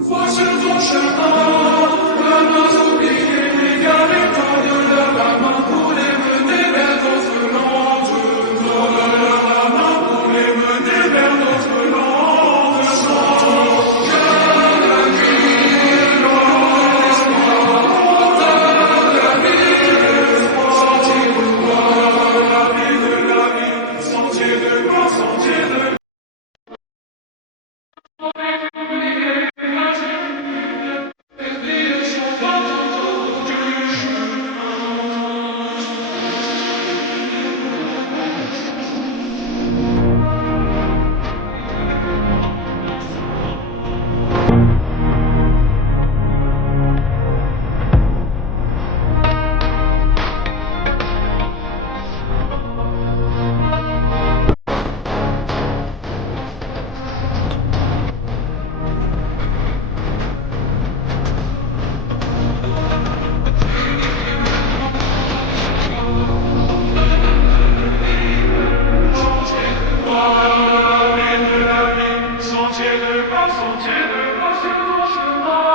Voici ton chemin, le main oublié, égaré, donne-leur la main pour les mener vers notre land. Donne-leur la main pour les mener vers notre land. Chante, viens la nuit, loin l'espoir, donne la vie, l'espoir, sentier de gloire, la vie de la vie, sentier de gloire, sentier de gloire. Sentier de gloire, sentier de gloire, sur ton chemin.